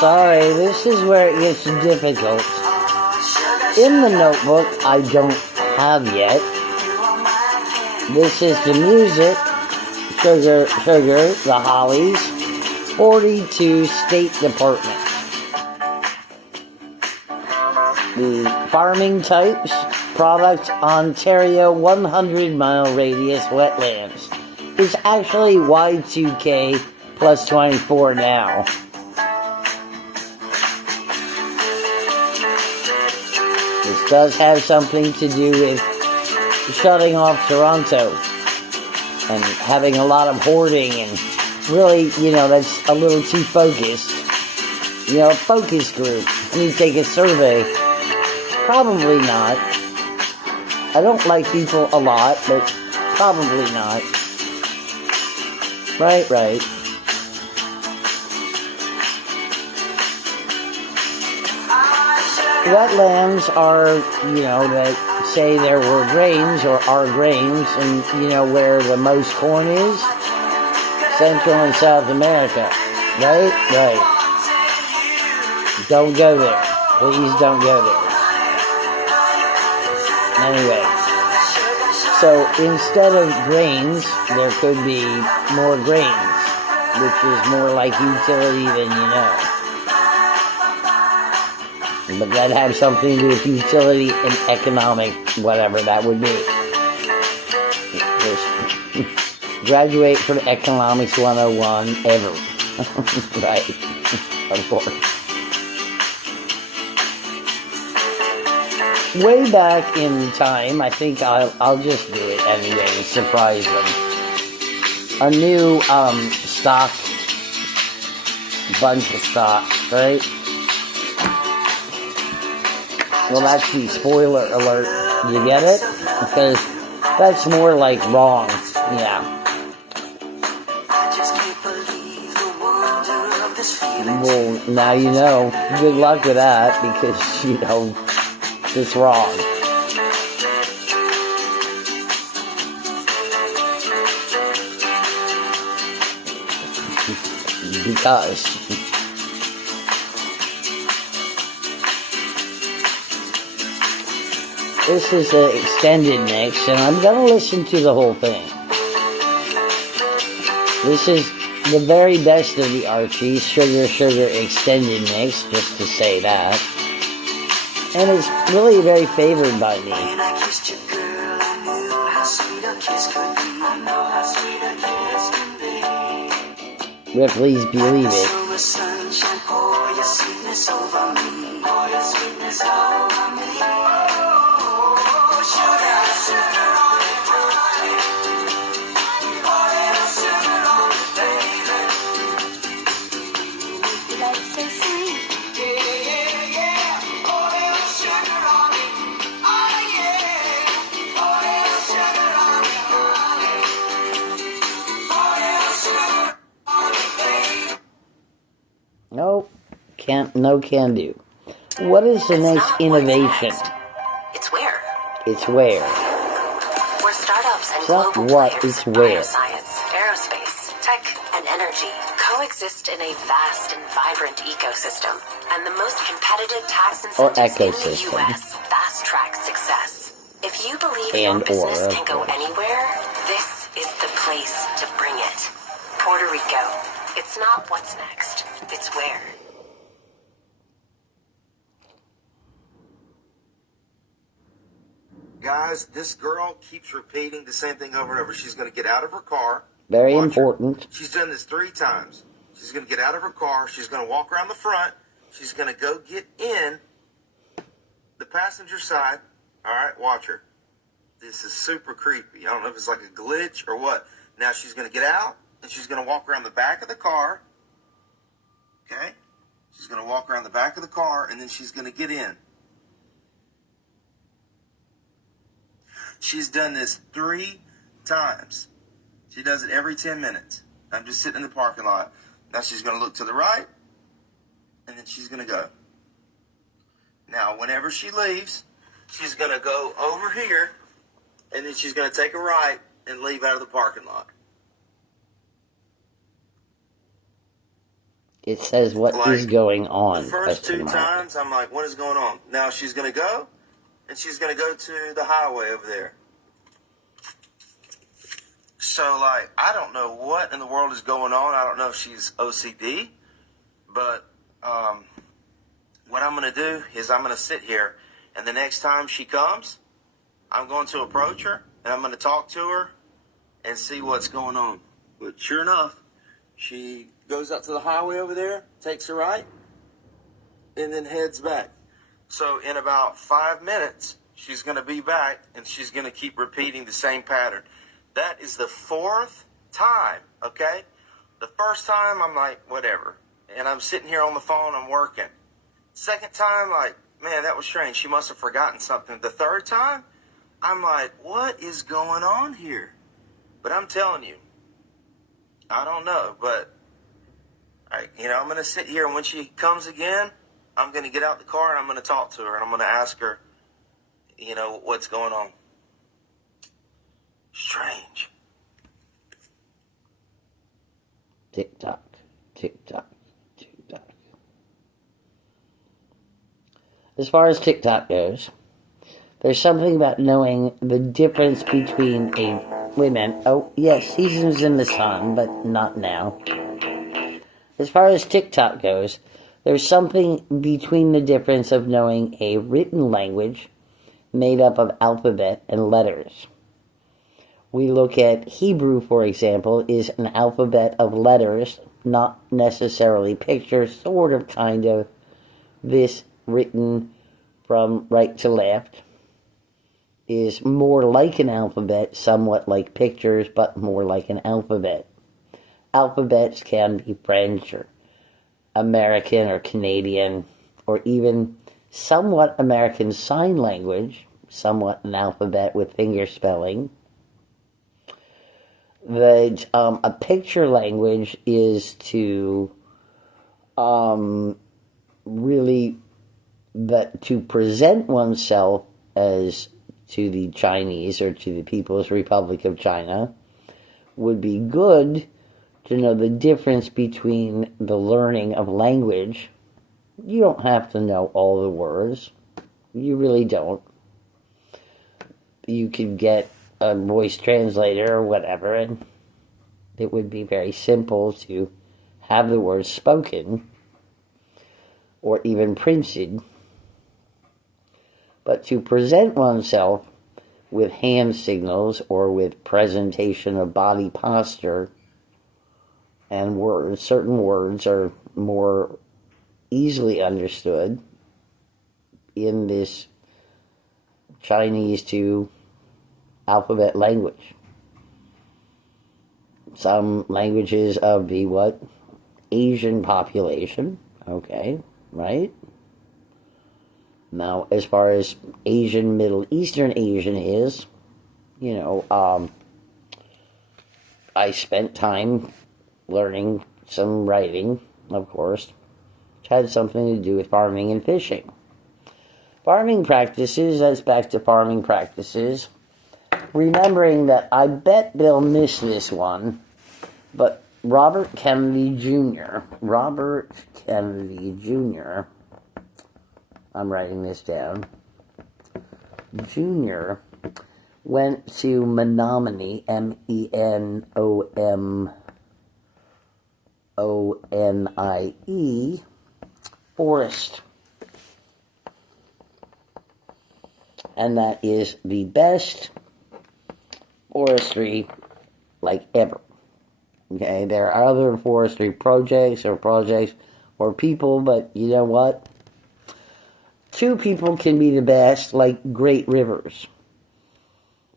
Sorry, this is where it gets difficult. In the notebook, I don't have yet. This is the music, Sugar, the Hollies, 42 State Department. The farming types, product Ontario 100-mile radius wetlands. Is actually Y2K plus 24 now. This does have something to do with shutting off Toronto and having a lot of hoarding, and really, that's a little too focused. A focus group. When you take a survey, probably not. I don't like people a lot, but probably not. Right. Wetlands are, that say there were grains or are grains, and, where the most corn is? Central and South America. Right. Don't go there. Please don't go there. Anyway. So instead of grains, there could be more grains, which is more like utility than you know. But that has something to do with utility and economic, whatever that would be. Just graduate from Economics 101 ever. Right. Of course. Way back in time, I think I'll just do it anyway to surprise them. A new stock, bunch of stocks, right? Well, that's the spoiler alert. You get it? Because that's more like wrong. Yeah. Well, now you know. Good luck with that, because, it's wrong. Because this is the extended mix, and I'm gonna listen to the whole thing. This is the very best of the Archies Sugar extended mix, just to say that. And it's really very favored by me. Ripley's Believe It. Nope, no can do. What is the next innovation? It's where. It's where. Where startups and global players, bioscience, aerospace, tech, and energy coexist in a vast and vibrant ecosystem. And the most competitive tax incentives in the U.S. fast-track success. If you believe your business can go anywhere, this is the place to bring it. Puerto Rico. It's not what's next. It's where. Guys, this girl keeps repeating the same thing over and over. She's going to get out of her car. Very important. She's done this 3 times. She's going to get out of her car. She's going to walk around the front. She's going to go get in the passenger side. All right, watch her. This is super creepy. I don't know if it's like a glitch or what. Now she's going to get out, and she's going to walk around the back of the car. Okay? She's going to walk around the back of the car, and then she's going to get in. She's done this 3 times. She does it every 10 minutes. I'm just sitting in the parking lot. Now she's going to look to the right, and then she's going to go. Now, whenever she leaves, she's going to go over here, and then she's going to take a right and leave out of the parking lot. It says what is Like, going on. The first two question mark. times, I'm like, what is going on? Now she's going to go, and she's going to go to the highway over there. So, like, I don't know what in the world is going on. I don't know if she's OCD, but what I'm going to do is I'm going to sit here, and the next time she comes, I'm going to approach her, and I'm going to talk to her and see what's going on. But sure enough, she goes up to the highway over there, takes a right, and then heads back. So in about 5 minutes, she's going to be back, and she's going to keep repeating the same pattern. That is the 4th time, okay? The first time, I'm like, whatever. And I'm sitting here on the phone, I'm working. Second time, like, man, that was strange. She must have forgotten something. The third time, I'm like, what is going on here? But I'm telling you, I don't know, but I'm going to sit here, and when she comes again, I'm going to get out the car, and I'm going to talk to her, and I'm going to ask her, what's going on. Strange. Tick-tock, tick-tock, tick-tock. As far as TikTok goes, there's something about knowing the difference between wait a minute. Oh, yes, Seasons in the Sun, but not now. As far as TikTok goes, there's something between the difference of knowing a written language made up of alphabet and letters. We look at Hebrew, for example, is an alphabet of letters, not necessarily pictures, sort of, kind of, this written from right to left is more like an alphabet, somewhat like pictures, but more like an alphabet. Alphabets can be French or American or Canadian, or even somewhat American Sign Language, somewhat an alphabet with finger spelling. A picture language is to to present oneself as to the Chinese or to the People's Republic of China would be good to know the difference between the learning of language. You don't have to know all the words. You really don't. You could get a voice translator or whatever, and it would be very simple to have the words spoken or even printed. But to present oneself with hand signals or with presentation of body posture and words, certain words are more easily understood in this Chinese to alphabet language. Some languages of the Asian population, okay, right? Now, as far as Asian, Middle Eastern Asian is, I spent time learning some writing, of course, which had something to do with farming and fishing. Farming practices, that's back to farming practices. Remembering that I bet they'll miss this one, but Robert Kennedy Jr., I'm writing this down, Jr. went to Menominee, Menonie, forest. And that is the best forestry ever. Okay, there are other forestry projects or people, but you know what? Two people can be the best, like great rivers.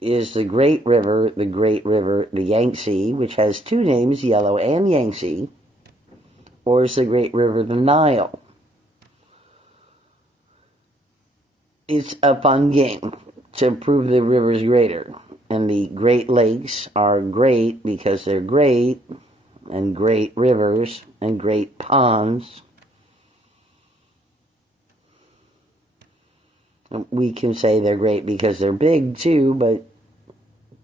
Is the great river, the Yangtze, which has two names, Yellow and Yangtze, or is the great river the Nile? It's a fun game to prove the river's greater. And the Great Lakes are great because they're great, and great rivers and great ponds. We can say they're great because they're big too, but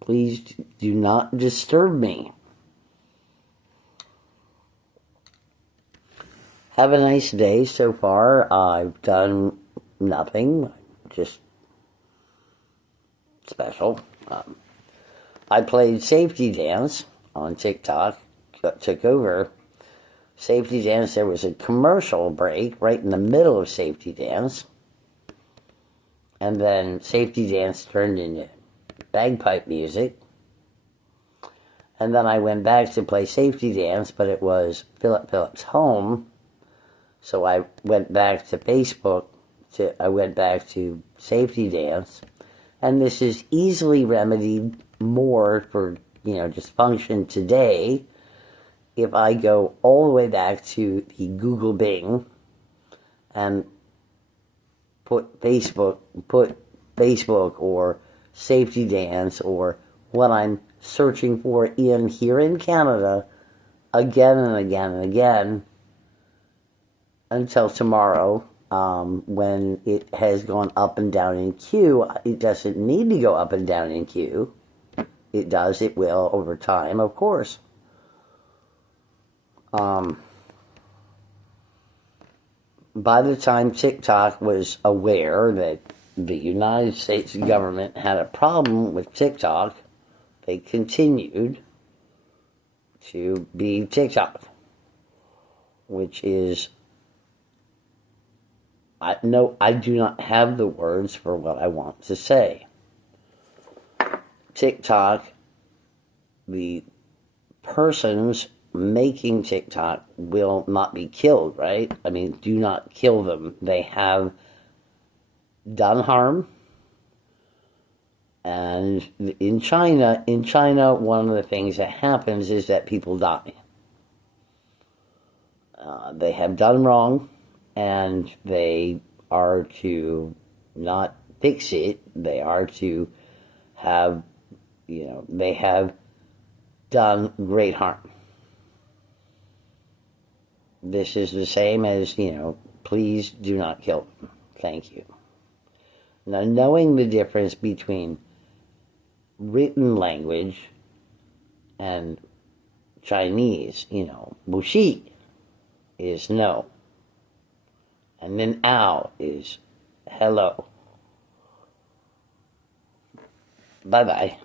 please do not disturb me. Have a nice day so far. I've done nothing, just special. I played Safety Dance on TikTok, took over Safety Dance. There was a commercial break right in the middle of Safety Dance, and then Safety Dance turned into bagpipe music. And then I went back to play Safety Dance, but it was Philip Phillips' home. So I went back to Facebook, I went back to Safety Dance, and this is easily remedied more for, dysfunction today if I go all the way back to the Google Bing and put Facebook or Safety Dance or what I'm searching for here in Canada again and again and again until tomorrow, when it has gone up and down in queue. It doesn't need to go up and down in queue. It will over time, of course. By the time TikTok was aware that the United States government had a problem with TikTok, they continued to be TikTok, which is, I do not have the words for what I want to say. TikTok, the persons making TikTok will not be killed, right? I mean, do not kill them. They have done harm. And in China, one of the things that happens is that people die. They have done wrong, and they are to not fix it. They are to have, they have done great harm. This is the same as, please do not kill them. Thank you. Now, knowing the difference between written language and Chinese, wuxi is no. And then ow is hello. Bye-bye.